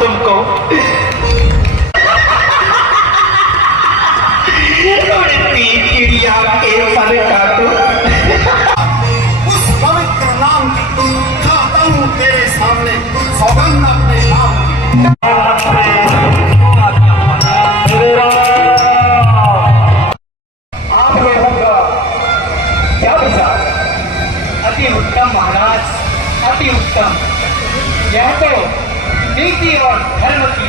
तुमको। चिड़िया के पर काटो। उस पवित्र नाम की खाता हूँ तेरे सामने सौगंध अपने नाम की। आप लोगों का क्या विचार? अति उत्तम महाराज, अति उत्तम। यह तो नीति और धर्म की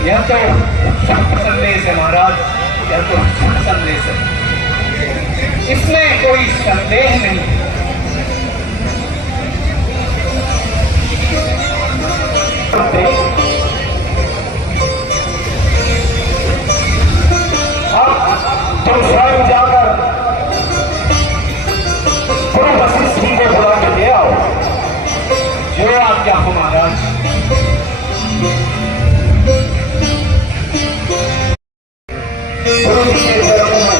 यह तो शुभ संदेश है महाराज, यह तो शुभ संदेश है, इसमें कोई संदेह नहीं। अब तुम स्वयं जाकर गुरु वशिष्ठ जी को बुला के ले आओ। जो आज्ञा हो महाराज। गुरु जी के चरणों में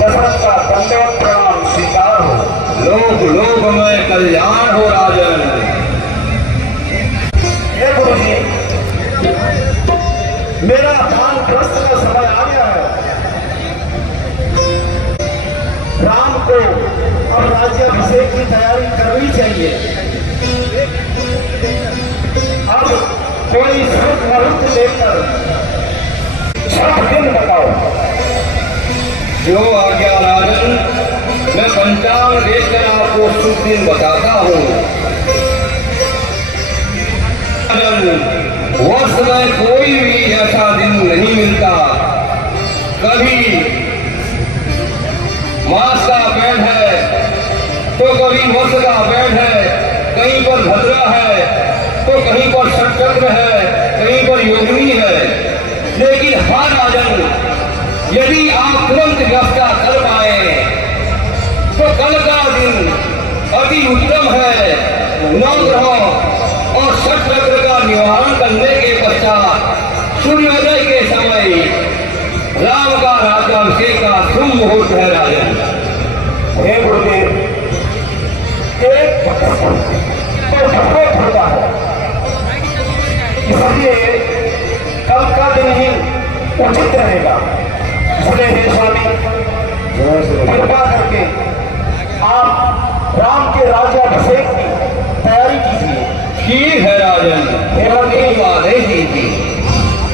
दशरथ का दंडवत प्रणाम स्वीकार हो। लोक लोक में कल्याण हो राजन। हे गुरु जी, मेरा ध्यान ग्रस्त का समय आ गया है। राम को अब राज्याभिषेक की तैयारी करनी चाहिए। अब कोई शुभ मुहूर्त लेकर शुभ दिन बताओ। जो आज्ञा राजन, मैं पंचांग देखकर आपको शुभ दिन बताता हूँ। वर्ष में कोई भी ऐसा दिन नहीं मिलता। कभी मास का पेड़ है तो कभी वर्ष का पेड़ है, कहीं पर भद्रा है तो कहीं पर षटचक्र है, कहीं पर योगिनी है। लेकिन हाँ राजन, यदि आप तुरंत व्यवस्था कर पाए तो कल का दिन अति उत्तम है। नौ ग्रहों और षटचक्र का निवारण करने के पश्चात सूर्योदय के समय राम का राज्याभिषेक का शुभ मुहूर्त है राजन। हे गुरुदेव, एक तो विरोध होता है, इसलिए कल का दिन ही उचित रहेगा। इसलिए हे स्वामी, कृपा करके आप राम के राज्याभिषेक की तैयारी कीजिए। ठीक है राजन, आदेश दीजिए।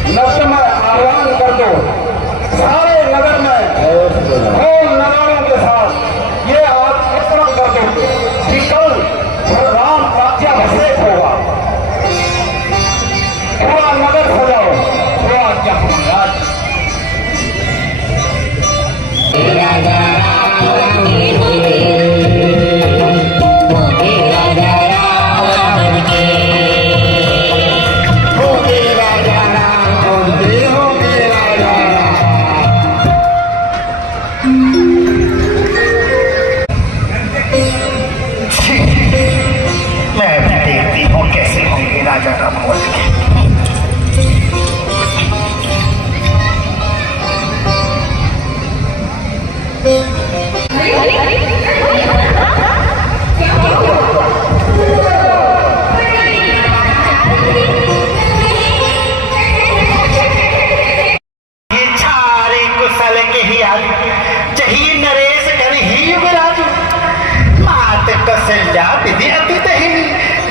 नगर में आह्वान कर दो, सारे नगर में ढोल नगाड़ों के साथ ये आप वितरण कर दो कि कल राम राज्याभिषेक होगा। पूरा नगर सजाओ। पूरा आज्ञा महाराज। मैं भी देखती हूँ कैसे होंगे राजा का भवन के।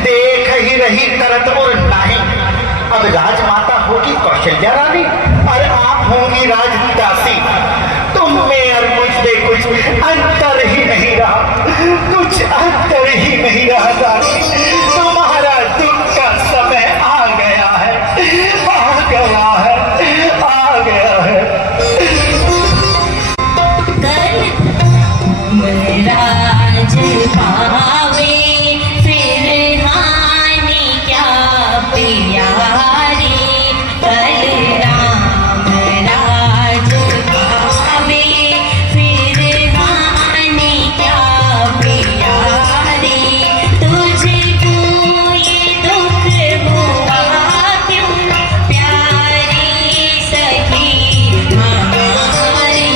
देख ही रही करत और नहीं। अब राजमाता होगी कौशल्या रानी और आप होंगी राजदासी। तुम में और मुझ में कुछ अंतर ही नहीं रहा, कुछ अंतर ही नहीं रहा रानी। तुम्हारा दुख का समय आ गया है, आ गया है, आ गया है। राज पावे फिर हानि क्या प्यारी। कल राम राज पावे फिर हानि क्या प्यारी। तुझको ये दुख हुआ क्यों प्यारी सखी हमारी।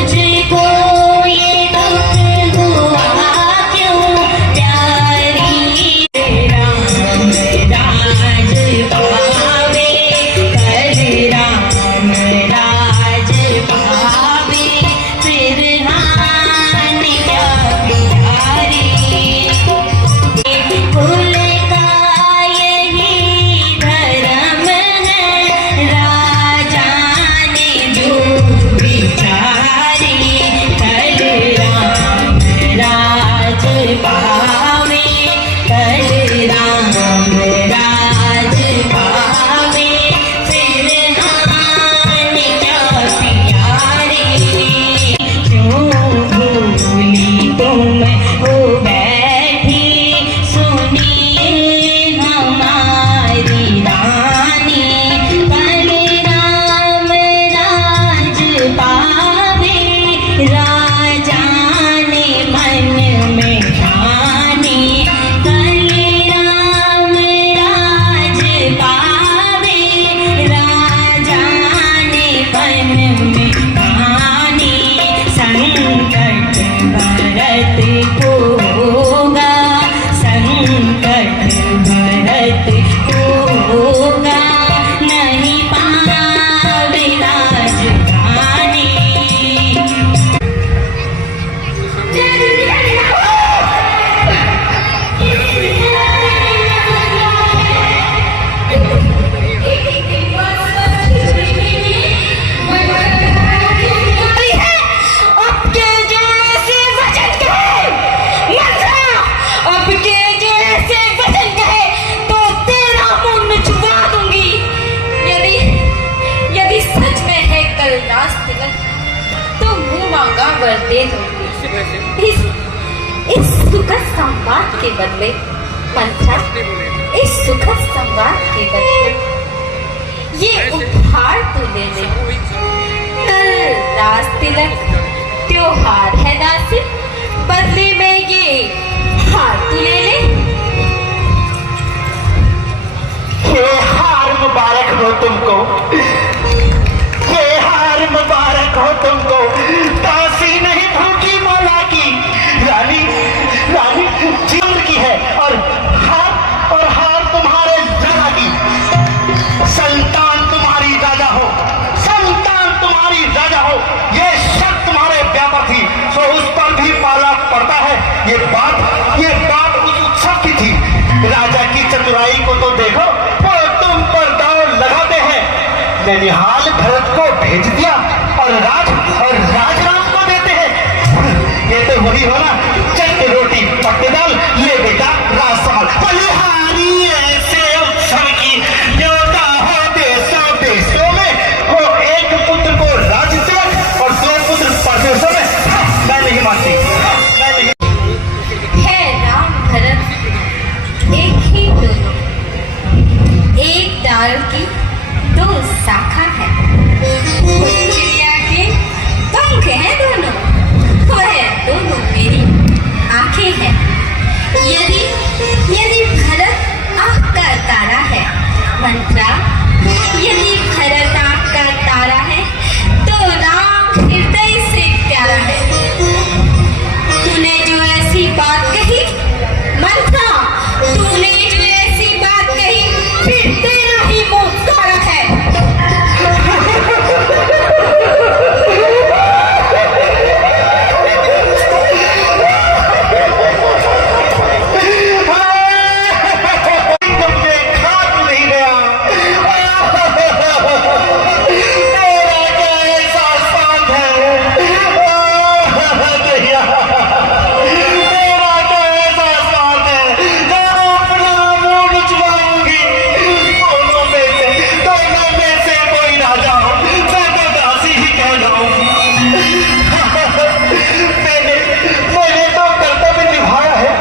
तुझको ये दुख हुआ क्यों इस सुखद संवाद के बदले मंत्रा, इस सुखद संवाद के बदले ये उपहार तू ले ले। कल राज तिलक त्योहार है दासी, बदले में ये हार तू ले ले। ये हार मुबारक हो तुमको, ये हार मुबारक हो तुमको। दासी नहीं भूखी मौला की, रानी रानी जीवन की है। और हार तुम्हारे राजा की। संतान तुम्हारी राजा हो, संतान तुम्हारी राजा हो, ये शर्त तुम्हारे व्यापार थी, सो उस पर भी पाला पड़ता है। ये बात उस उत्सव की थी। राजा की चतुराई को तो देखो, वो तुम पर दांव लगाते हैं। ननिहाल भरत को भेज दिया और राजराम को देते हैं। ये तो वही हो ना, चट रोटी पट्टे दाल, ले बेटा राज संभाल। बलिहारी ऐसे उत्सव की न्योता हो देशों देशों में, वो एक पुत्र को राज तिलक और 2 पुत्र परदेशों में। मैं नहीं मानती, मैं नहीं। है राम भरत एक ही दोनों, एक डाल की 2 शाखा है। चिड़िया के पंख हैं दोनों, वह दोनों मेरी आंखें हैं। यदि भरत आँख का तारा है मंत्रा, यदि भरत आँख का तारा है तो राम हृदय से प्यारा है। तूने जो ऐसी बात कही मंत्रा, तूने जो ऐसी बात कही, फिर तेरा ही मुंह काला है। तुमने खाक नहीं गया। तेरा क्या ऐसा साथ है? तेरा क्या ऐसा साथ है? जब अपना मुंह लुचवाऊंगी, दोनों में से कोई राजा हो, मैं तो दासी ही कहलाऊंगी। मैंने तो कर्तव्य निभाया है,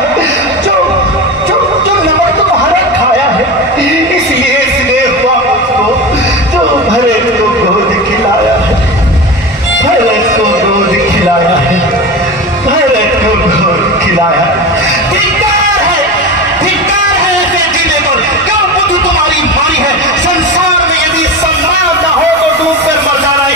जो नमक तुम्हारा खाया है। इसलिए स्नेह हुआ मुझको, जो भरत को गोद खिलाया है, भरत को गोद खिलाया है, भरत को गोद खिलाया है। धिक्कार है ऐसे जीने पर। क्यों बुद्ध तुम्हारी मारी है? संसार में यदि सम्मान न हो तो डूब कर मर जाना है।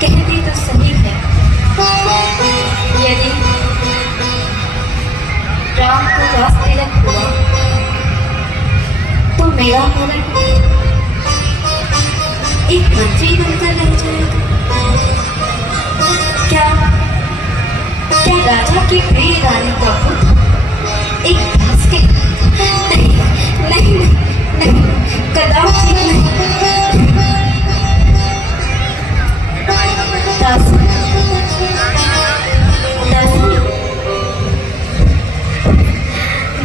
कहती तो सही है। यदि राम को राज तिलक हुआ तो मेरा मरण एक मंत्री बनकर रह जाएगा। क्या राजा की प्रिय रानी का पुत्र एक दास के? नहीं, कदापि नहीं।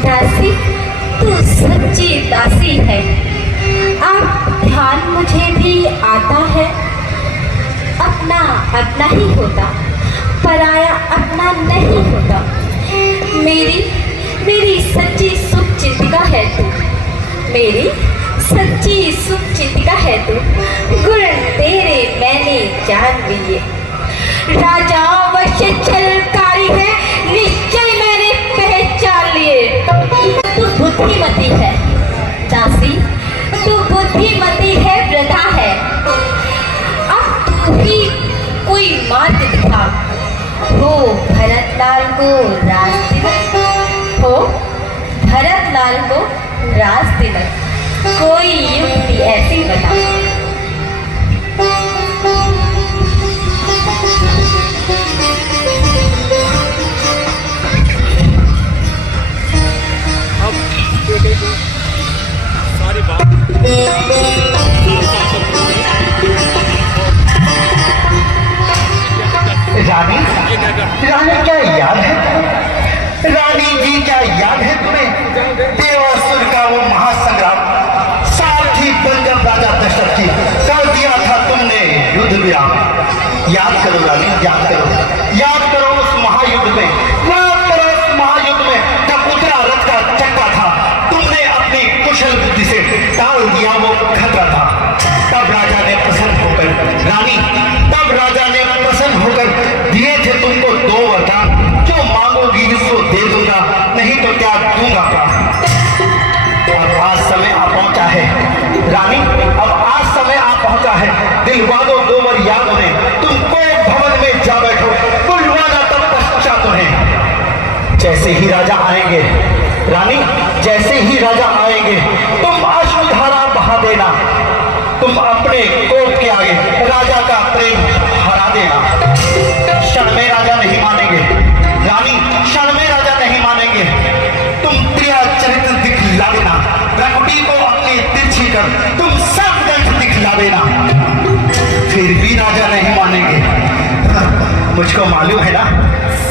दासी, तू सच्ची दासी है। अब ध्यान मुझे भी आता है, अपना ही होता, पराया अपना नहीं होता। मेरी सच्ची सुख चिंतिका है तू, मेरी सच्ची सुख चिंतिका है तू। गुण तेरे मैंने जान लिए, राजा अवश्य छलकारी है, निश्चय मैंने पहचान लिए। तू बुद्धिमती है दासी, तू बुद्धिमती है, वृथा है। अब तू ही कोई मार्ग दिखा, हो भरतलाल को राज तिलक, हो भरतलाल को राज तिलक। कोई युक्ति ऐसी बता। सारी बात याद करो रानी, याद करो, याद करो उस महायुद्ध में, याद करो उस महायुद्ध में जब उतरा रथ का चक्का था, तुमने अपनी कुशल बुद्धि से टाल दिया वो खतरा था। तब राजा ने प्रसन्न होकर रानी, तब राजा ने प्रसन्न होकर दिए थे तुमको 2 वरदान, जो मांगोगी उसको दे दूंगा, नहीं तो त्याग दूंगा प्राण। और आज समय आ पहुंचा है रानी, अब आज समय आ पहुंचा है, दिलवा दो 2 वर याद उन्हें, तुमको भवन में जा बैठो, बुलवाना तब पश्चात उन्हें। जैसे ही राजा आएंगे रानी, जैसे ही राजा आएंगे तुम अश्रुधारा बहा देना, तुम अपने कोप के आगे राजा का प्रेम हरा देना। क्षण में राजा नहीं मानेंगे रानी, क्षण में राजा नहीं मानेंगे, तुम प्रिया चरित्र दिखला देना, प्रकृति को अपनी तिरछी कर तुम सब दंड दिखला देना, फिर भी राजा नहीं मानेंगे। मुझको मालूम है ना,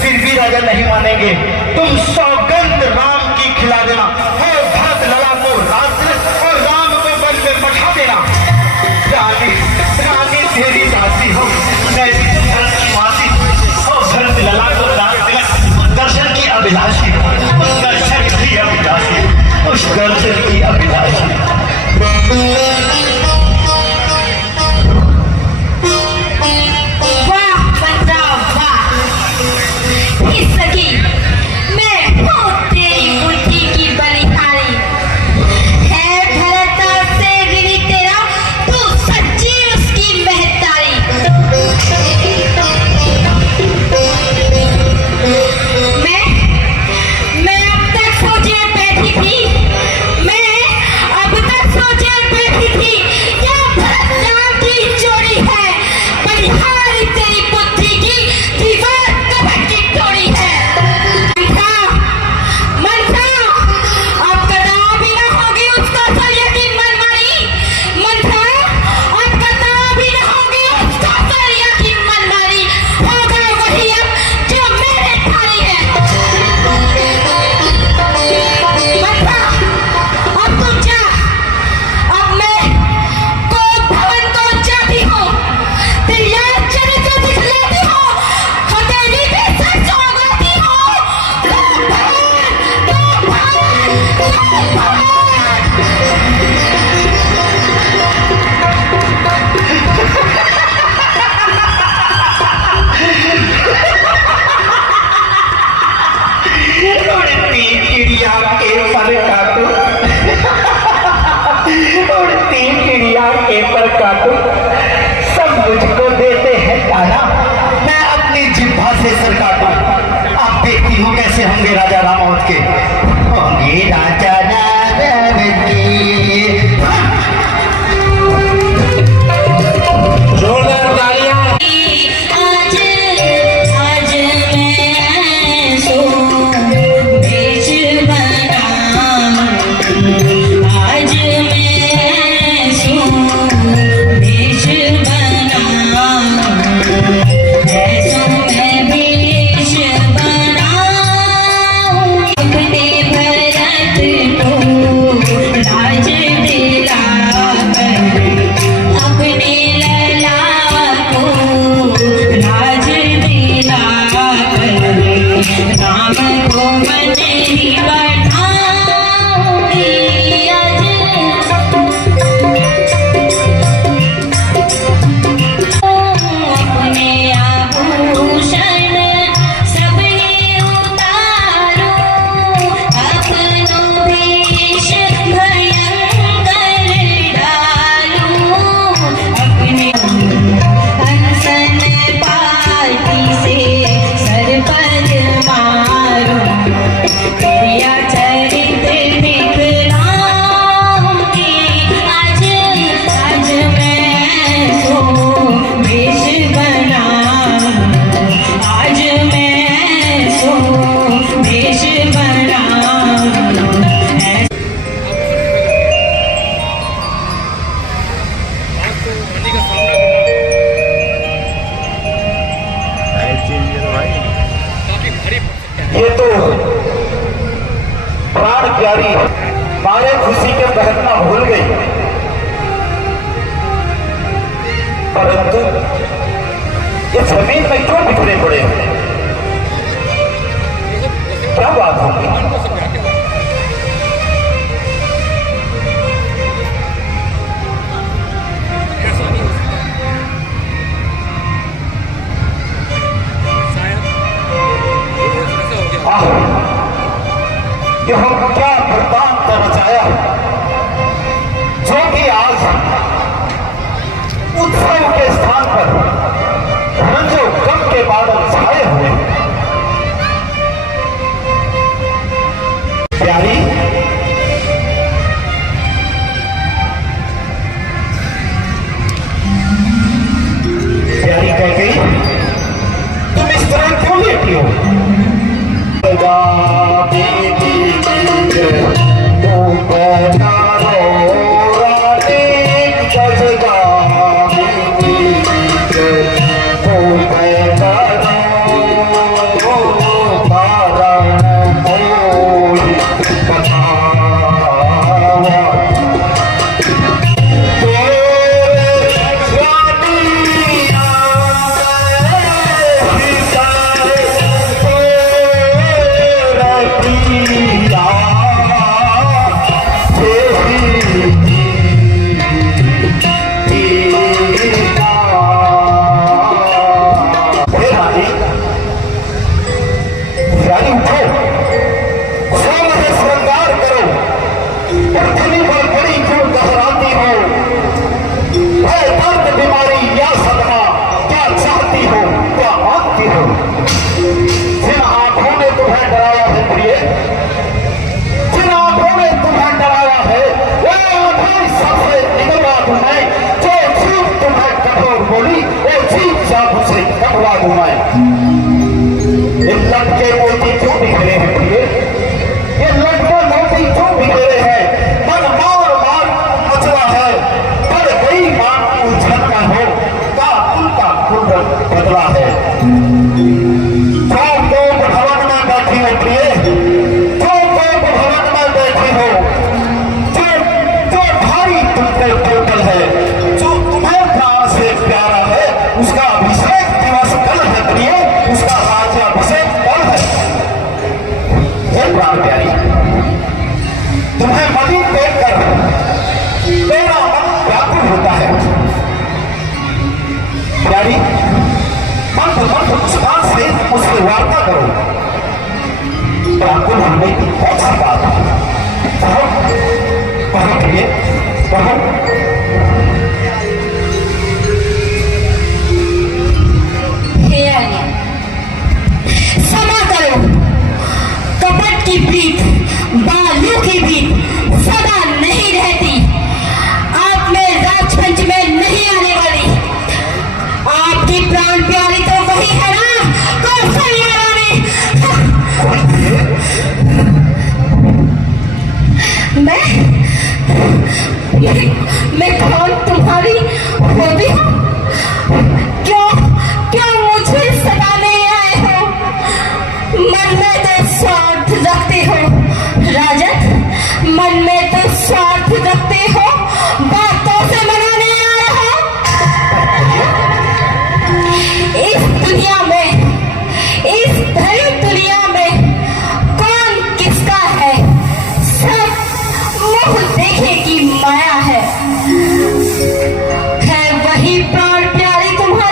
फिर भी राजा नहीं मानेंगे, तुम सौगंध राम की खिला देना, हो भरत लला को रात्र और राम को वन में पठा देना। रानी, रानी तेरी दासी हो, मैं भरत की मासी हो, भरत लला को दर्शन की अभिलाषी, उस दर्शन की अभिलाषी, उस दर्शन की अभिलाषी। सब मुझको देते हैं ताना, मैं अपनी जिह्वा से सर काटूं। आप देखती हो कैसे होंगे राजा रामावत के, होंगे राजा रामावत के। जोरदार तालियां। ये तो प्राण प्यारी मारे खुशी के बहकना भूल गई, परंतु ये जमीन में क्यों बिखरे पड़े हैं? क्या बात होगी? ये हम क्या बर्दान का बचाया जो कि आज उत्सव के स्थान पर रंजो गम के बादल छाए हुए हैं। प्यारी प्यारी कह गई, तुम इस तरह क्यों लेटी हो? उससे वार्ता करो। प्राकुल होने की बहुत सी बात है। कहो प्रिय, कहो। क्षमा करो, कपट की प्रीत, बालू की प्रीत सदा नहीं रहती। आप में राजपंच में नहीं आने वाली। आपकी प्राण प्यारी तो वही है ना, कौशल्या रानी। मैं कौन तुम्हारी होती हूँ? क्यों क्यों मुझे सताने आए हो? मन में तो स्वार्थ रखते हो राजन, मन में तो स्वार्थ रखते हो, बातों से मनाने आए हो। इस दुनिया में, इस धनी दुनिया में कौन किसका है? सब मुंह देखे की माया है वही प्राण प्यारी तुम्हारी।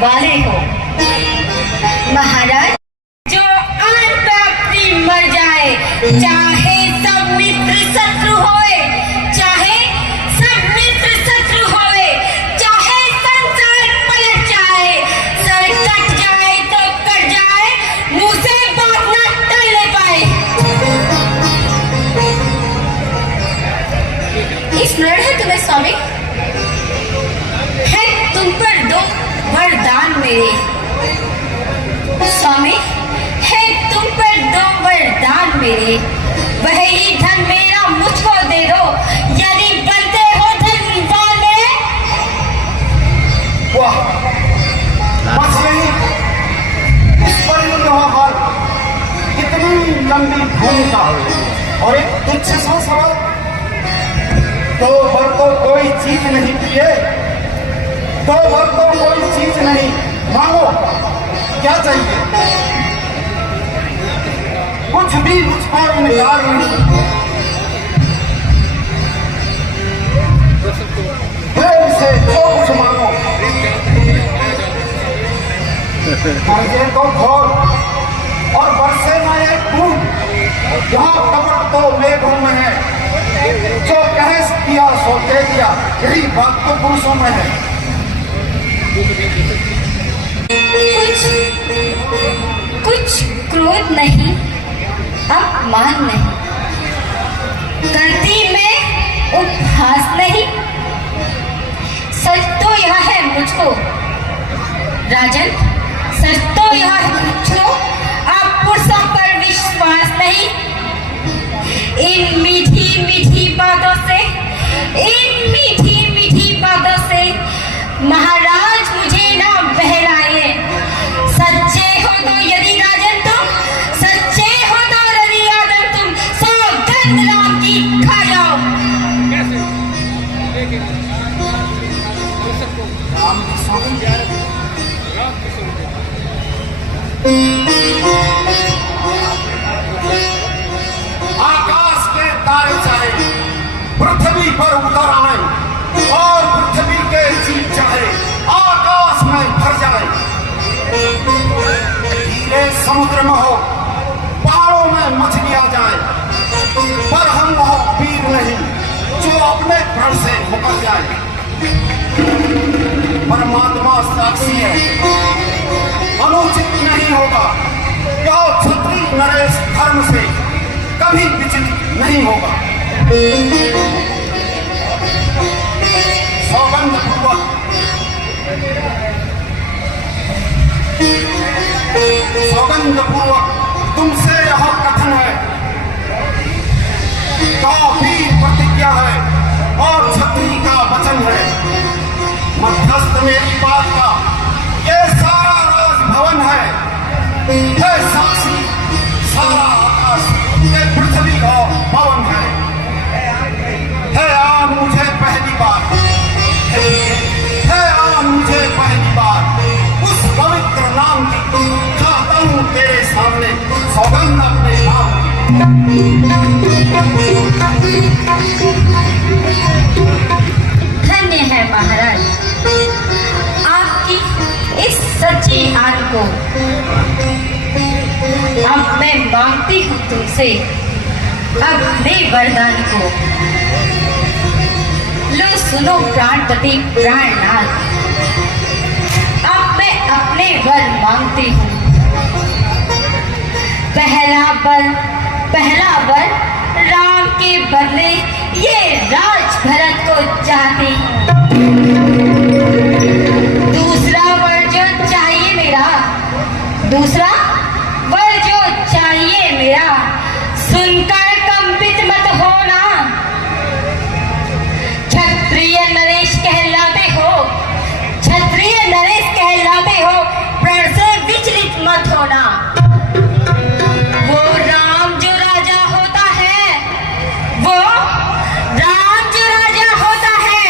वाले हो। महाराज, जो आन पे अपनी मर जाए, चाहे सब मित्र शत्रु होए, चाहे सब मित्र शत्रु होए, चाहे संसार पलट जाए, सर कट जाए तो कट जाए, मुंह से बात ना टलने पाए। स्मरण है तुम्हें स्वामी? है तुम पर दो वरदान मेरे स्वामी, है तुम पर दो वरदान मेरे। वही धन मेरा मुझको दे दो, यदि बनते हो धनवान मेरे। वाह, बस नहीं, इस परिणय पर कितनी लंबी भूमिका और एक तुच्छ सा सवाल। दो भर तो कोई चीज नहीं पिए, दो भर तो कोई चीज नहीं, मांगो क्या चाहिए? कुछ भी मुझको इनकार नहीं। प्रेम से जो कुछ मांगो। कर्जे तो घोर और बरसे ना एक बूंद, यहाँ कपट तो मेघों में है। जो कह दिया सो दे दिया, यही बात तो पुरुषों में है। कुछ क्रोध नहीं, अपमान नहीं, गलती में उपहास नहीं। सच तो यह है मुझको राजन, सच तो यह है मुझको, आप पुरुषों पर विश्वास नहीं। इन मीठी मीठी बातों से, इन मीठी मीठी बातों से महाराज मुझे ना बहलाए। सच्चे हो तो यदि राजन तुम, सच्चे हो तो यदि राजन तुम, सौगंध राम की खा जाओ। आकाश के तारे चाहे पृथ्वी पर उतर आए और पृथ्वी के जीव चाहे आकाश में भर जाए। हीरे समुद्र में हो, पहाड़ों में मछली आ जाए, पर हम वो वीर नहीं जो अपने प्रण से मुकर जाए। परमात्मा साक्षी है, अनुचित नहीं होगा, क्या क्षत्रिय नरेश धर्म से कभी विचलित नहीं होगा। सौगंध पूर्वक, सौगंध पूर्वक तुमसे यह कथन है, काफी प्रतिज्ञा है और क्षत्रिय का वचन है। मध्यस्थ मेरी बात का ये सारा राजभवन है साक्षी, सारा आकाश ये पृथ्वी और पवन है आन मुझे पहली बार, है आन मुझे पहली बार उस पवित्र नाम की चाहता हूँ तेरे सामने सौगंध अपने नाम धन्य है महाराज आपकी इस सच्ची आन को। अब मैं मांगती हूँ तुमसे अपने वरदान को। लो सुनो प्राणपति प्राणनाथ, अब मैं अपने वर मांगती हूँ। पहला वर राम के बदले ये राज भरत को चाहती हूँ। दूसरा वर जो चाहिए मेरा, दूसरा वर जो चाहिए मेरा, सुनकर कंपित मत होना। क्षत्रिय नरेश कहलाते हो, क्षत्रिय नरेश कहलाते हो, प्रण से विचलित मत होना। वो राम जो राजा होता है, वो राम जो राजा होता है,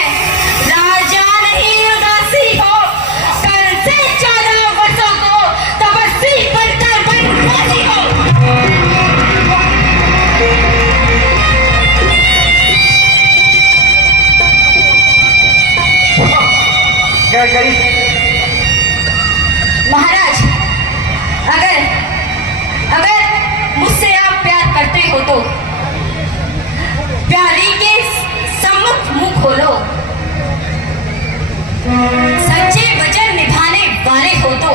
महाराज, अगर अगर मुझसे आप प्यार करते हो तो प्यारी के सम्मुख मुंह खोलो। सच्चे वचन निभाने वाले हो तो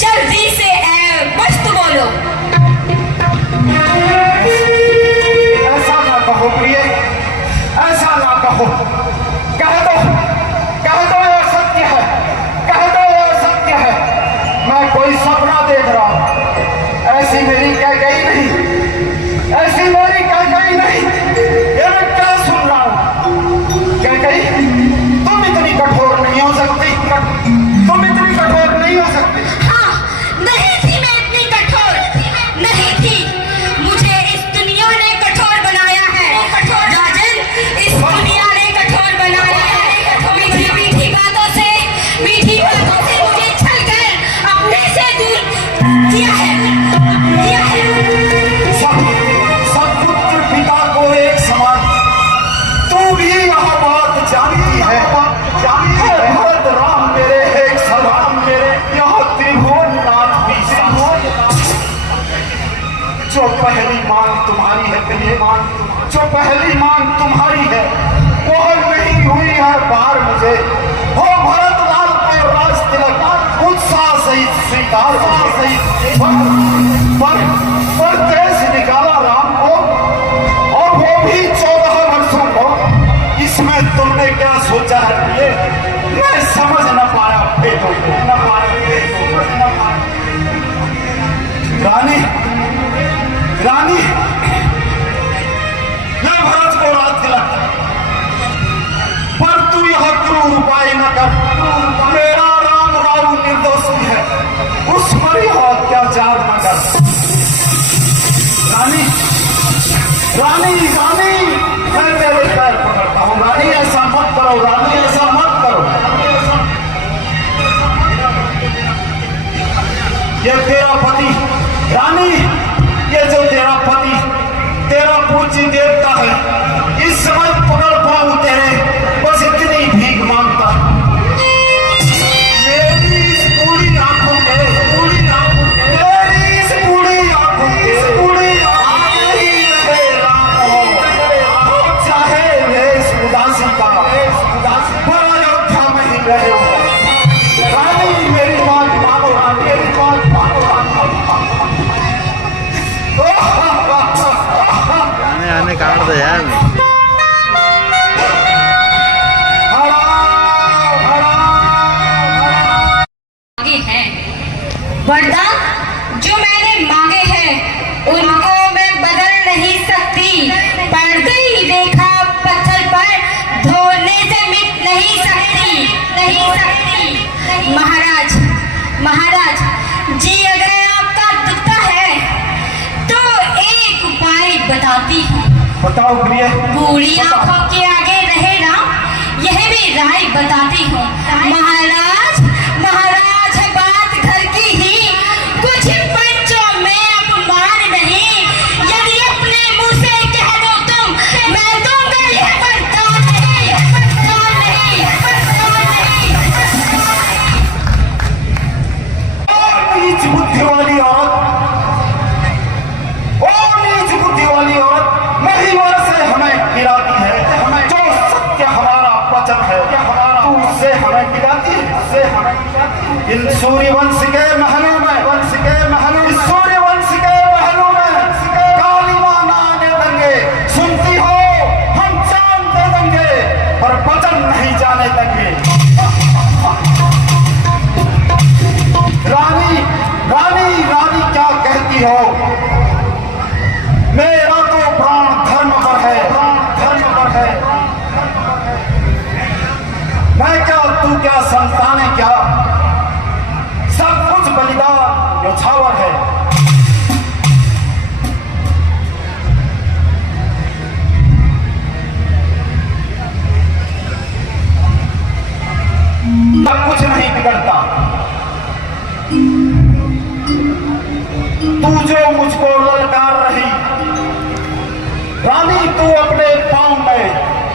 जल्दी से मस्त बोलो। ऐसा ना कहो प्रिय, ऐसा ना कहो। कह दो ये सत्य है, कह दो ये सत्य है। मैं कोई सपना देख रहा हूं, ऐसी मेरी कह गई नहीं, ऐसी मेरी कह गई नहीं। ये मैं क्या सुन रहा हूं? कह गई तुम इतनी कठोर नहीं हो सकती, तुम इतनी कठोर नहीं हो सकती। हाँ, नहीं थी मैं इतनी कठोर, नहीं थी। मुझे इस दुनिया ने कठोर बनाया है राजन, इस दुनिया ने कठोर बनाया है। मीठी मीठी बातों से मुझे छलकर अपने से दूर किया है। सब पुत्र पिता को एक समान। तू भी यह बात जानती है, भरत राम मेरे एक समान, मेरे यह त्रिभुवननाथ भी साथ। जो पहली मांग तुम्हारी है प्रिय, जो पहली मांग तुम्हारी है वह नहीं हुई है बार मुझे। हो भरत लाल को राज तिलक उत्साह सहित स्वीकार पर देश निकाला राम को, और वो भी 14 वर्षों को। इसमें तुमने क्या सोचा है ये मैं समझ न पाया बेटों को, न पाया। रानी मैं भरत को राज तिलक, पर तू यह क्रूर उपाय न कर। मेरा राम राव निर्दोषी है, उस पर यह अत्याचार न कर। रानी मैं तेरे पैर पकड़ता हूँ। रानी ऐसा मत करो, रानी ऐसा मत करो। ये तेरा पति रानी, ये जो तेरा पति तेरा पूज्य देवता है, इस समय पकड़ पाऊं तेरे, बस इतनी भीख मांगता। मेरी इस बूढ़ी आंखों के, मेरी इस बूढ़ी आंखों के आगे ही रहे राम हो, चाहे भेष उदासी का, पर अयोध्या में ही रहे हो। रानी मेरी बात मानो, मेरी बात मानो। आने काट दो यार। वरदान जो मैंने मांगे हैं उनको मैं बदल नहीं सकती। पर्दे ही रेखा पत्थर पर धोने से मिट नहीं सकती। महाराज जी, अगर आपका दुखता है तो एक उपाय बताती हूँ। बताओ प्रिय। बूढ़ी आंखों के आगे रहे राम, यह भी राय बताती हूँ। महाराज है बात घर की ही, कुछ पंचों में अपमान नहीं। यदि अपने मुंह से कह दो तुम, मैं दूंगा यह वरदान नहीं। नीच बुद्धि वाली औरत महिमा से हमें गिराती है। जो सत्य हमारा वचन है तू उससे हमें गिराती है। इन सूर्यवंश के महलों में, इस सूर्यवंश के महलों में कालीमा ना आने देंगे। सुनती हो, हम जान दे देंगे पर वचन नहीं जाने देंगे। रानी क्या कहती हो? मेरा तो प्राण धर्म पर है। मैं क्या, तू क्या, संतानें क्या, सब कुछ बलिदान न्यौछावर है। कुछ नहीं बिगड़ता। तू जो मुझको ललकार रही रानी, तू अपने पांव में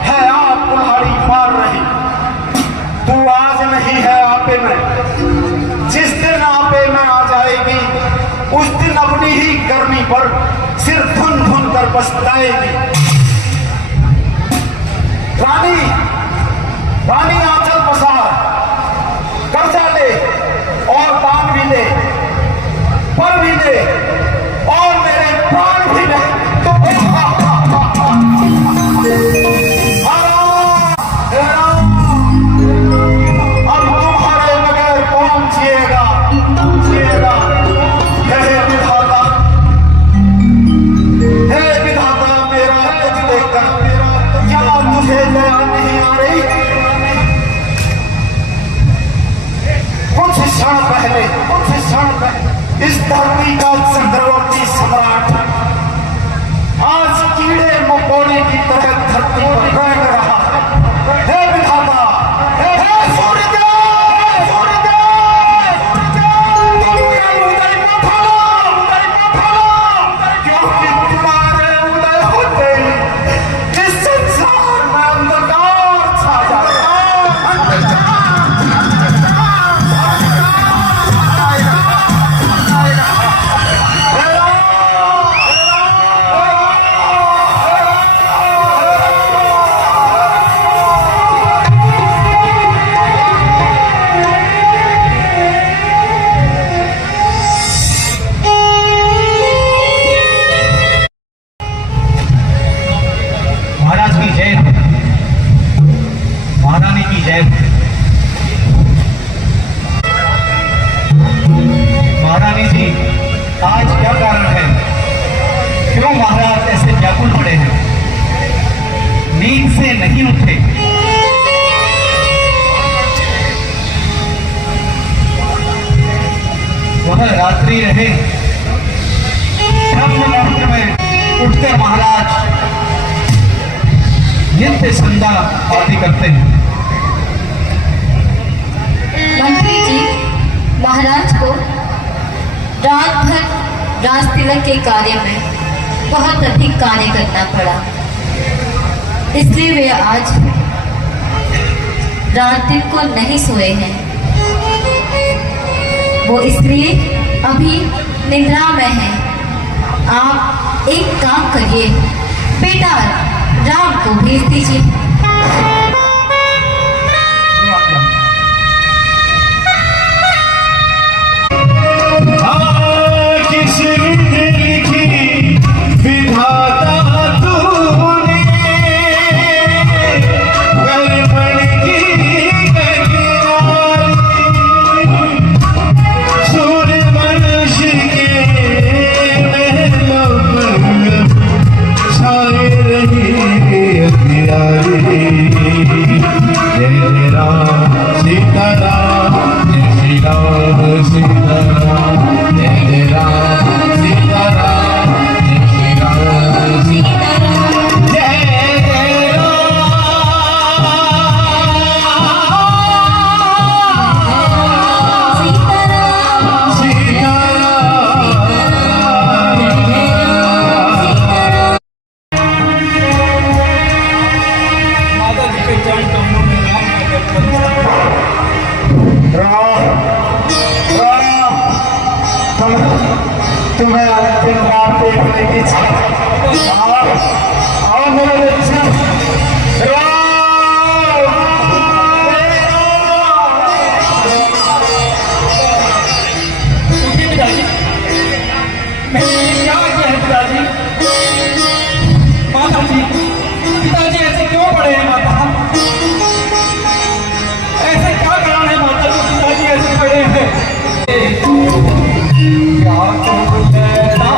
है आप कुल्हाड़ी मार रही। तू आज नहीं है आपे में, जिस पछताएगी। रानी रानी आंचल पसार, कर्जा ले और दान भी दे, पर भी दे और मेरे प्राण भी दे। तो अब तुम्हारे बगैर कौन जिएगा, जिएगा। हे विधाता, हे विधाता, मेरा तुझ देखकर क्या तुझे दया नहीं आ रही? कुछ क्षण पहले इस धरती का चक्रवर्ती सम्राट आज कीड़े मकोड़े की तरह धरती पर बैठ रहा है। हे विधाता, हे सूर्यदेव, तुम कल उदय मत हो, क्योंकि तुम्हारे उदय होते ही इस संसार में अंधकार छा जाएगा। महाराज की जय, महारानी की जय। महारानी जी, आज क्या कारण है? क्यों महाराज ऐसे व्याकुल पड़े हैं? नींद से नहीं उठे? वह रात्रि रहे, ब्रह्म मुहूर्त में उठकर महाराज नित्य संध्या आदि करते हैं। मंत्री जी, महाराज को रात भर राज तिलक के कार्य में बहुत अधिक कार्य करना पड़ा, इसलिए वे आज रात दिन को नहीं सोए हैं। वो इसलिए अभी निद्रा में हैं। आप एक काम करिए, बेटा राम को भेज दीजिए। तुम्हें अंतिम बार देखने की इच्छा। आओ मेरे बच्चे, पिताजी, मैंने क्या किया है पिताजी? माता जी, पिताजी ऐसे क्यों पड़े हैं? माता, ऐसे क्या कारण है माता जी? पिताजी ऐसे पड़े हैं? क्या तुम तेरा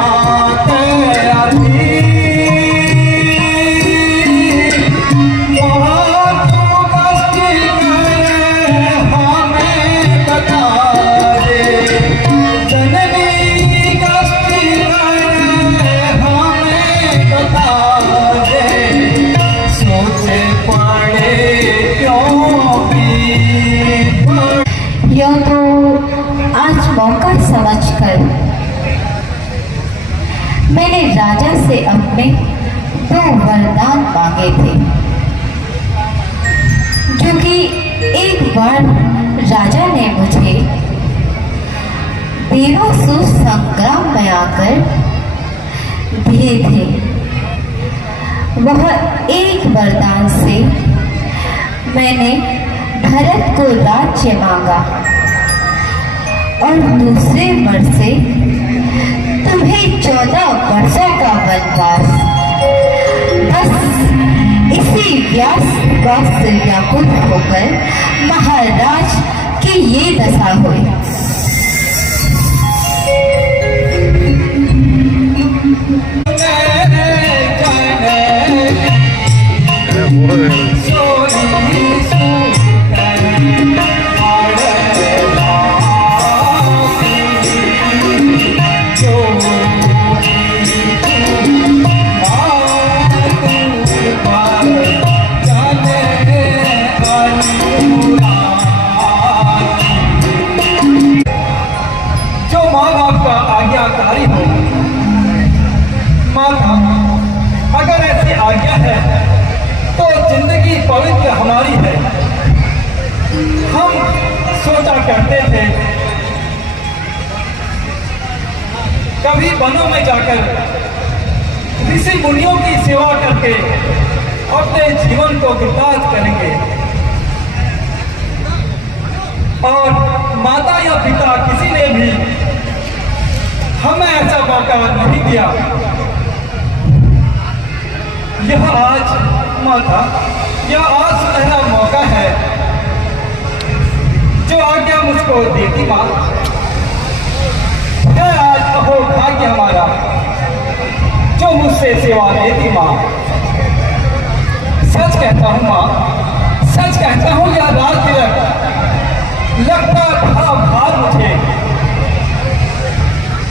थी बहुत कष्ट करे हमें बता दे, जननी कष्ट करे हमें बता दे, सोचे पड़े क्यों भी। यह तो आज मौका समझकर मैंने राजा से अपने 2 वरदान मांगे थे, क्योंकि एक बार राजा ने मुझे देवासुर संग्राम में आकर दिए थे। वह एक वरदान से मैंने भरत को राज्य मांगा और दूसरे वर से तुम्हें 14 वर्षों का वनवास। बस इसी व्यास का से व्याकुल होकर महाराज की ये दशा हुई। अगर ऐसी आज्ञा है तो जिंदगी पवित्र हमारी है। हम सोचा करते थे कभी वनों में जाकर ऋषि मुनियों की सेवा करके अपने जीवन को कृतार्थ करेंगे और माता या पिता किसी ने भी हमें ऐसा मौका नहीं दिया। यह आज माता, यह आज सुनहरा मौका है जो आज्ञा मुझको देती माँ है। आज अहो भाग्य हमारा जो मुझसे सेवा लेती माँ। सच कहता हूँ माँ, सच कहता हूँ यह राज तिलक लगता था भार मुझे।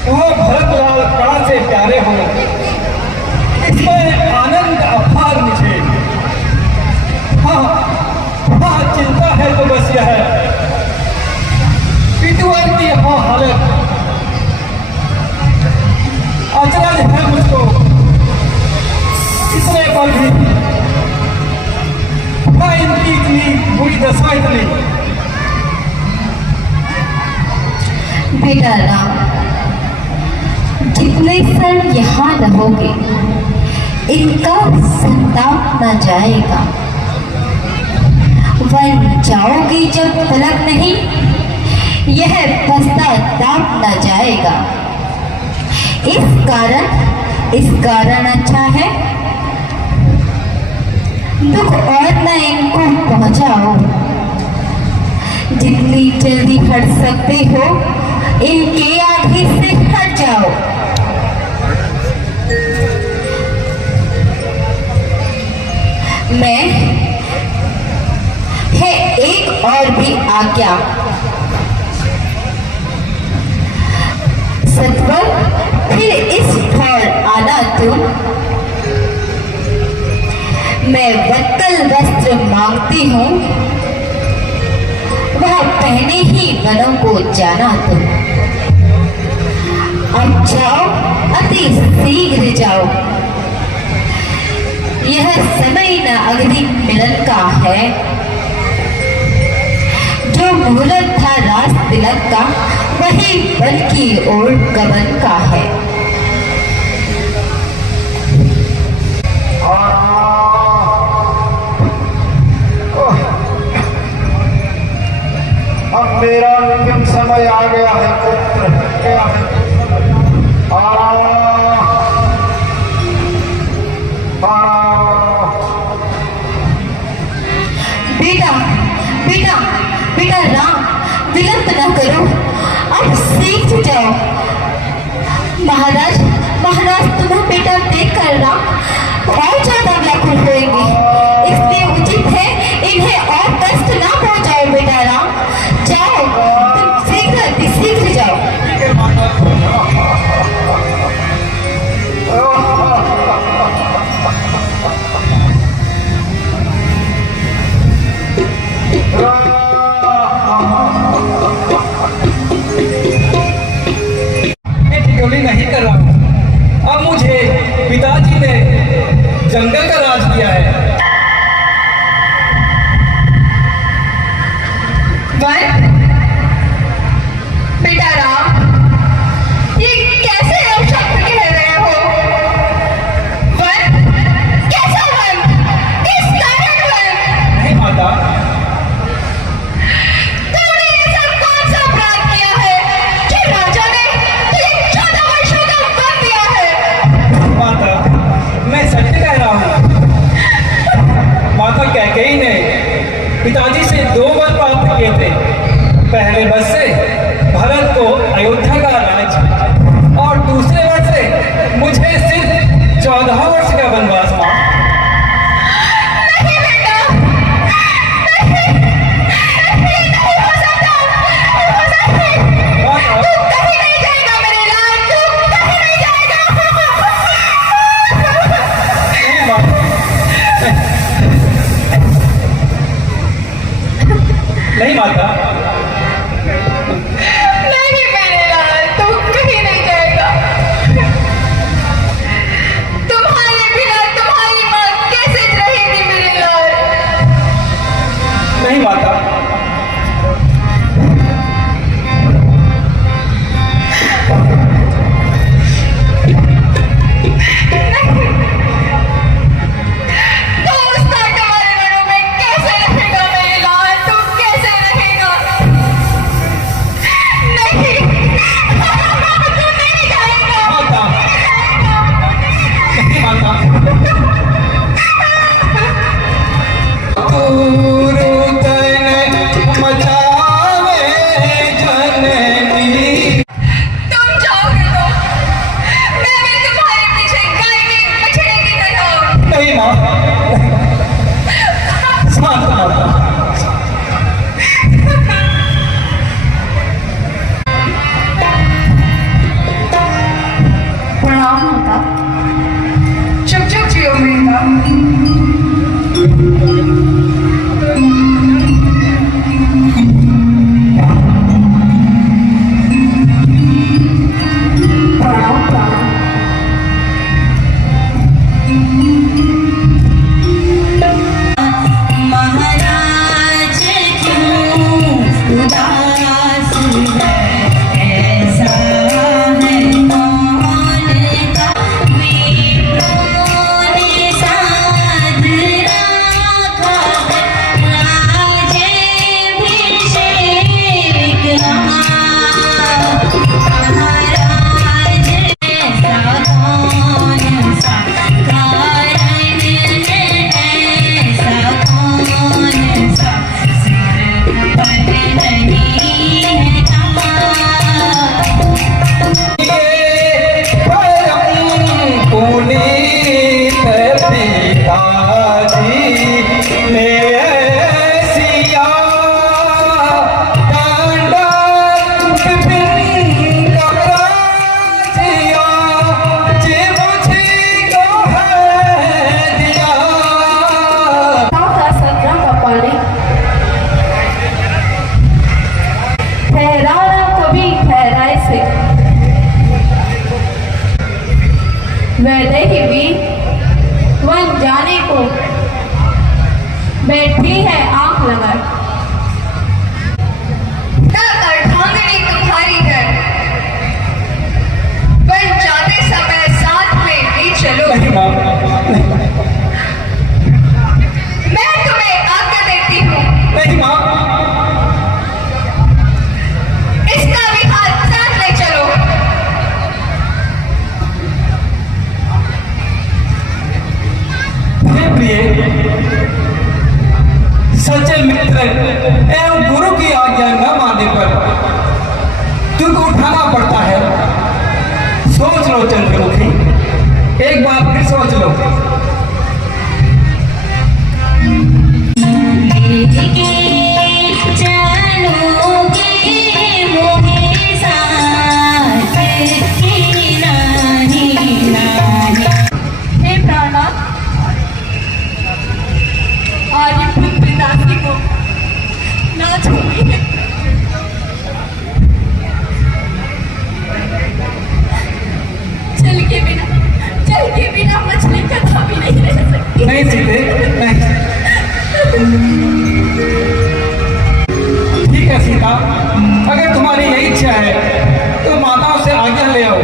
वह भरतलाल प्राण से प्यारे हो, इसमें आनंद अपार मुझे। हाँ हाँ, चिंता है तो बस यह है पिटुआर की हाँ हालत अचरज है मुझको। इतने पर भी मैं इनकी इतनी बुरी दशा इतनी। बेटा राम, जितने क्षण यहाँ रहोगे इनका संताप न जाएगा। वन जाओगे जब तलक नहीं, यह पश्चाताप न जाएगा। इस कारण अच्छा है दुख और न इनको पहुंचाओ। जितनी जल्दी हट सकते हो इनके आगे से हट जाओ। मैं है एक और भी आज्ञा। सत्वर फिर इस पर आना तुम। मैं वत्कल वस्त्र मांगती हूँ, वह पहने ही वनों को जाना तुम। अब जाओ, अति शीघ्र जाओ। यह समय न अग्नि मिलन का है। जो मुहूर्त था राज तिलक का, वही वन की ओर गमन का है। अब मेरा अंतिम समय आ गया है पुत्र, क्या है? बेटा बेटा बेटा राम, विलंब न करो, अब शीघ्र जाओ। महाराज तुम्हें बेटा देखकर राम और ज्यादा व्याकुल होंगे, इसलिए उचित है इन्हें और कष्ट ना पहुंचाओ। बेटा राम जाओ, तुम शीघ्र जाओ। नहीं कर रहा हूं। अब मुझे पिताजी ने जंगल का राज दिया है। बेटा राम, ये कैसे अपशब्द कह रहे हो? कैसा वर्ष से भरत को अयोध्या का राज और दूसरे वर्ष से मुझे सिर्फ 14 वर्ष का वनवास मां। नहीं बेटा, नहीं हो सकता, तू कहीं नहीं जाएगा मेरे लाल, तू कहीं नहीं जाएगा। नहीं मां, नहीं माता, नहीं मेरे लाल, तू कहीं नहीं जाएगा। तुम्हारे बिना तुम्हारी माँ कैसे रहेगी मेरे लाल? नहीं माता, तू उस कांटे वाले वनों में कैसे रहेगा मेरे लाल? तू कैसे रहेगा? नहीं, तू नहीं जाएगा। माता, नहीं माता। तू तन मचावे जननी। तुम जाओगे तो मैं भी तुम्हारे पीछे गाय के बछड़े की तरह। नहीं माँ, शांत माता। प्रणाम माता। चुप चुप जियो मेरी माँ। प्रणाम प्रणाम। महाराज क्यों उदास है, ऐसा है कौन का विप्रों ने साध रखा है, राज्याभिषेक महाराज ऐसा कौन सा कारण है, ऐसा कौन सा सिर पर नहीं है कमाल। पुनीत पिताजी ने सिया कांडा विपिन कमराजिया जे मुझे को है दिया। का संग्राम का पानी ठहराना कभी ठहराए से वैदेही भी वन जाने को बैठी है आंख लगाए। अर्धांगिनी तुम्हारी है, वन जाते समय साथ में भी चलो। नहीं माँ, मैं तुम्हें आज्ञा देती हूँ, नहीं माँ, इसका भी हाथ साथ ले चलो। हे प्रिय, सच्चे मित्र एवं गुरु की आज्ञा न मानने पर तुमको उठाना पड़ता है। सोच लो चंद्रमुखी, एक बार फिर सोच लो। लेके चलोगे मोहे साथ की रानी रानी। हे प्राणनाथ, आज पिताजी को ना छोड़िए। जल के बिना मछली कथा भी नहीं रह सकती। नहीं सीते, नहीं। ठीक है सीता, अगर तुम्हारी यही इच्छा है तो माताओं से आज्ञा ले आओ।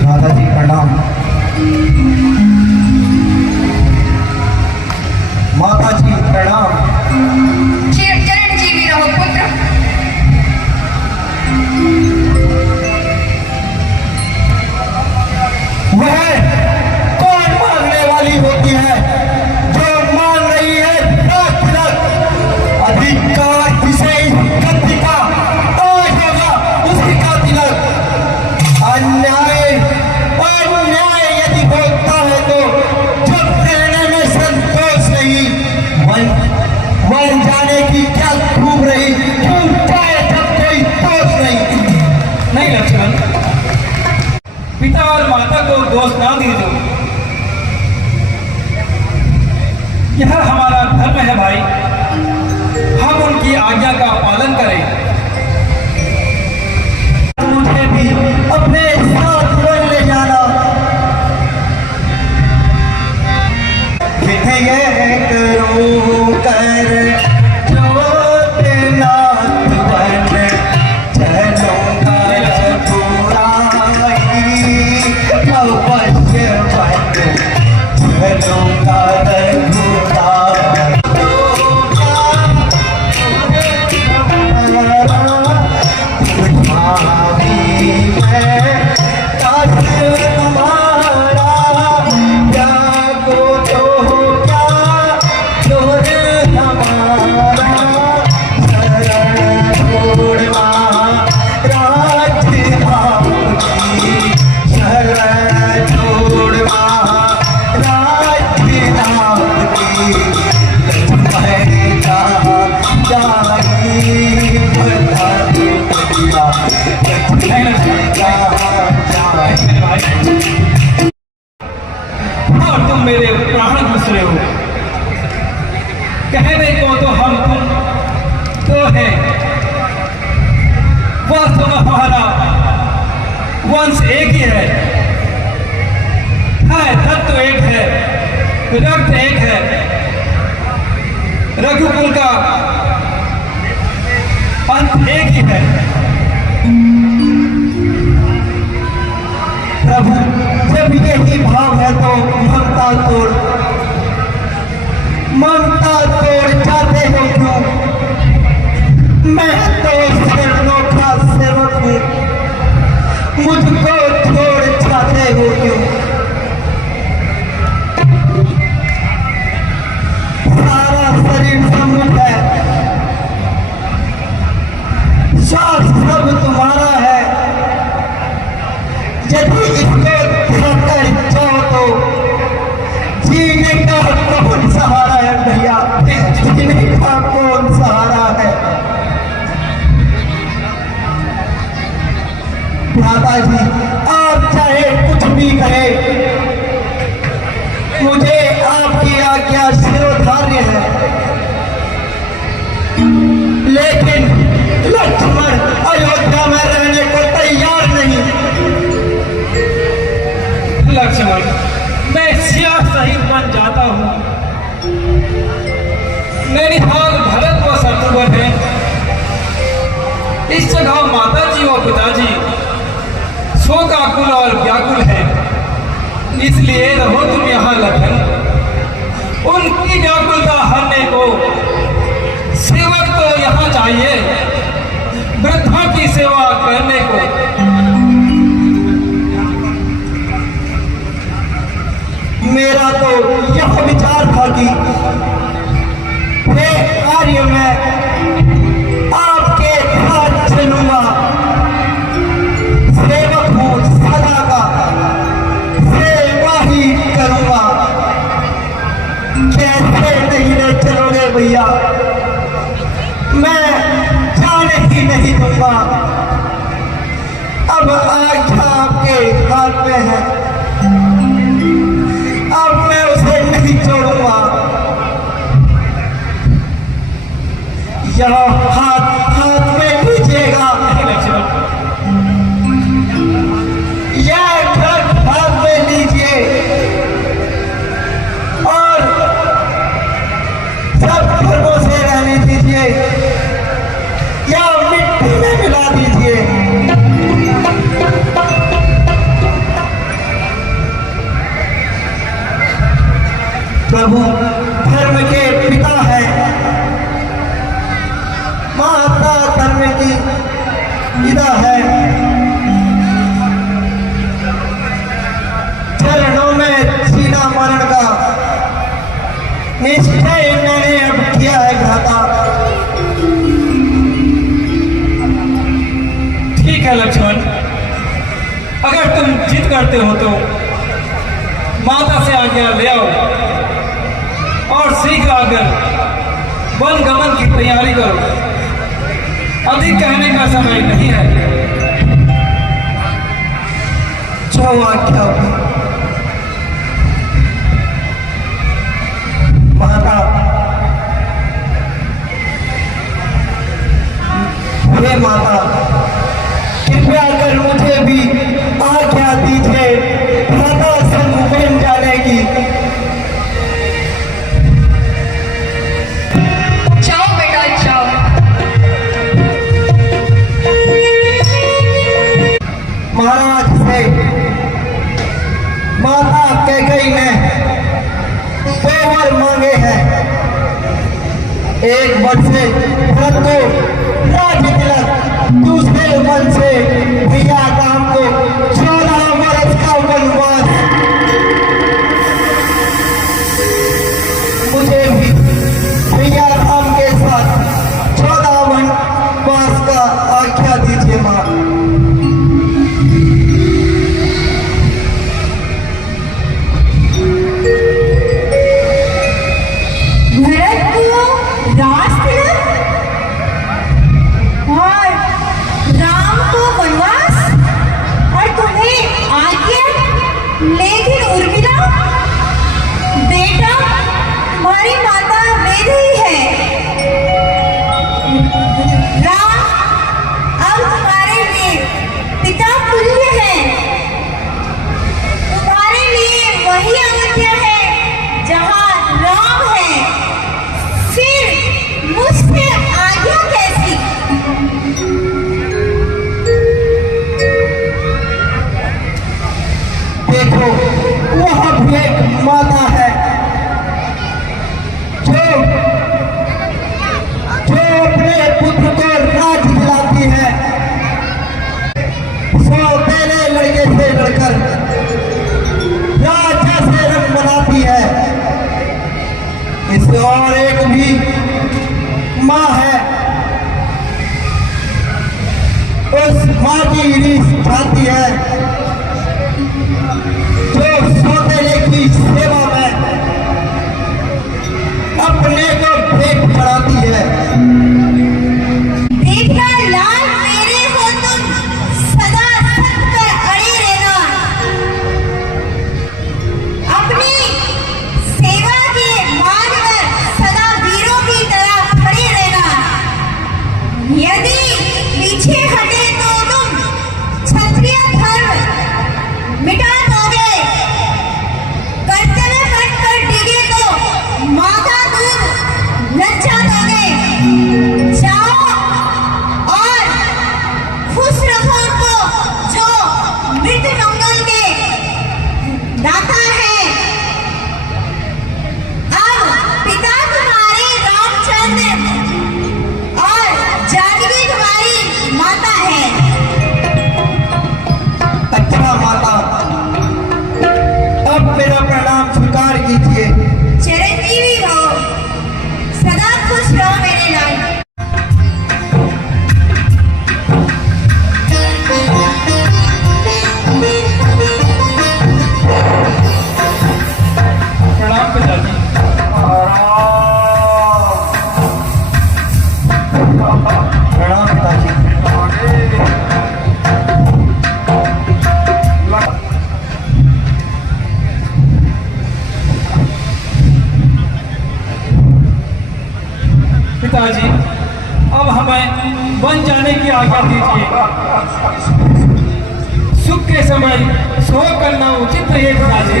राधा जी प्रणाम। माता जी प्रणाम। चिरंजीवी रहो पुत्र। वह कौन मांगने वाली होती है जो मांग रही है दी दो। यह हमारा धर्म है भाई, हम उनकी आज्ञा का पालन करें। मुझे भी अपने साथ ले जाना। फिर ये करूं कर जोतनाथ बन चलूंगा रघुराई, अवश्य बन चलूंगा रघुराई। और तुम मेरे प्राण दूसरे हो, कहने को तो हम तुम तो है, वह तो हमारा वंश एक ही है, तत्व एक है, रक्त एक है, रघुकुल का अंत एक ही है। प्रभु जब यही भाव है तो ममता तोड़ जाते हो क्यों? मैं तो शरणों का सेवक हूँ, मुझको छोड़ जाते हो क्यों? सारा शरीर समुझ है, श्वास सब तुम्हारा है। यदि इसको छोड़कर जाओ तो जीने का कौन सहारा है भैया? जीने का कौन सहारा है? दादा जी आप चाहे कुछ भी कहे, मुझे आपकी आज्ञा शिरोधार्य है, लेकिन लक्ष्मण अयोध्या में रहने को तैयार नहीं। लक्ष्मण, मैं सिया शहीद बन जाता हूँ। मेरी हाल भरत व शत्रुघ्न है, इस जगह माता जी और पिताजी शोकाकुल और व्याकुल है, इसलिए रहो तुम यहाँ लखन। उनकी व्याकुलता हरने को सेवक तो यहाँ चाहिए, वृद्धा की सेवा करने को। मेरा तो यह विचार था कि हे कार्य में आपके साथ चलूंगा, सेवक हूँ सदा का, सेवा ही करूंगा। कैसे नहीं ले चलोगे भैया? मैं जाने ही नहीं दूंगा। अब आज्ञा आपके हाथ में है, अब मैं उसे नहीं छोड़ूंगा। यह हाथ में लीजिएगा, यह घर हाथ में लीजिए और सब धर्मों से रहने दीजिए या मिट्टी में मिला दीजिए। प्रभु धर्म के पिता है, माता धर्म की पिता है। चरणों में सीना मरण का निश्चय मैंने अब किया है भ्राता। ठीक है लक्ष्मण, अगर तुम जिद करते हो तो माता से आज्ञा ले आओ और शीघ्र आकर वन गमन की तैयारी करो। अधिक कहने का समय नहीं है। जो आज्ञा एक वन से भरत को राज्य तिलक, दूसरे वन से भैया राम को 14 वर्ष का वनवास। मुझे भी भैया राम के साथ 14 वनवास का आज्ञा दीजिए माँ। भरत को राजतिलक और राम को वनवास और तुम्हें आज्ञा। लेकिन उर्मिला बेटा, हमारी माता वेद ही है। राम अब तुम्हारे लिए पिता तुल्य है। तुम्हारे लिए वही अयोध्या है जहाँ राम है। फिर मुझसे आज्ञा कैसी? देखो वह भी एक माता है जो अपने पुत्र को राज दिलाती है। 100 पहले लड़के से लड़कर राजा से रंग बनाती है। इससे और एक भी माँ है, उस माँ की रीस चाहती है जो सौतेले की सेवा में अपने को भेंट चढ़ाती है। देखना लाल मेरे हो तुम सदा सत कर अड़े रहना। अपनी सेवा के मार्ग में सदा वीरों की तरह खड़े रहना। यदि पीछे हटे तो तुम क्षत्रिय धर्म मिटा दोगे। कर्तव्य पथ पर डिगे तो माता दूध लज्जा दोगे। जाओ और खुश रखो उनको जो मृत्यु मंगल के दाता है। अब पिता तुम्हारे रामचंद्र और जानकी तुम्हारी माता है। अच्छा माता, अब मेरा प्रणाम स्वीकार कीजिए। चिरंजीवी हो, सदा खुश रहो मेरे लाल। प्रणाम पिताजी। प्रणाम पिताजी। पिताजी, अब हमें वन जाने की आज्ञा दीजिए। सुख के समय सो करना उचित है पिताजी।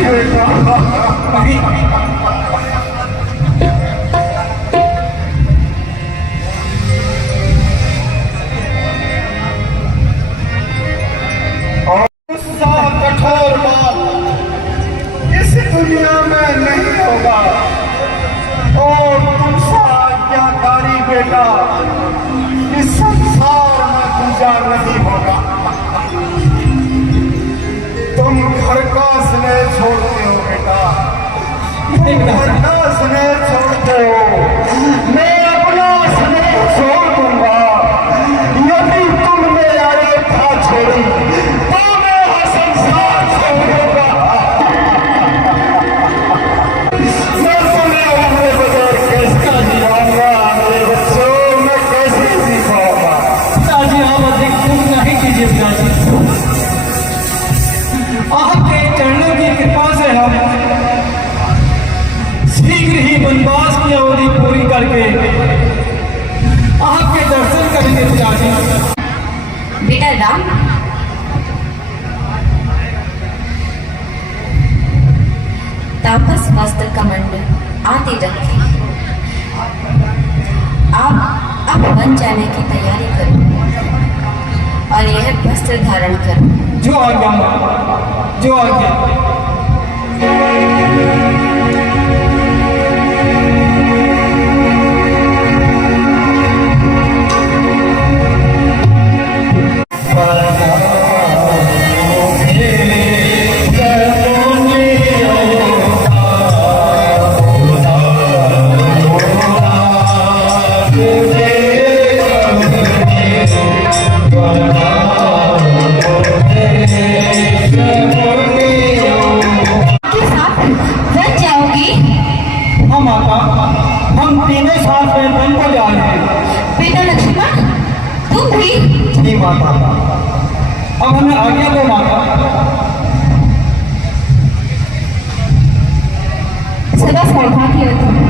गुस्सा कठोर बात इस दुनिया में नहीं होगा और तुमसा आज्ञाकारी बेटा इस संसार में पूजा नहीं होगा। तुम घर का स्नेह छोड़ते हो बेटा, तुम घर का स्नेह छोड़ते हो। मैं अपना स्नेह छोड़ दूंगा। यदि तुमने अयोध्या छोड़ी तो मैं यह संसार छोड़ूंगा। मैं तुम्हें अपने बगैर कैसे जीवाऊंगा? मेरे बच्चों, मैं कैसे जी पाऊंगा? पिताजी, आप अधिक दुख नहीं कीजिए पिताजी। आपके चरणों की कृपा से हम शीघ्र ही वनवास की अवधि पूरी करके आपके दर्शन करेंगे पिताजी। बेटा राम, तापस वस्त्र कमंडल आदि रखे। आप अब वन जाने की तैयारी करो और यह वस्त्र धारण करो। जो आज्ञा मां, जो आज्ञा। साथ में तुमको जान है। बेटा लक्ष्मण, तुम भी? जी माता, अब हमें आज्ञा दो माता। सदा सौभाग्य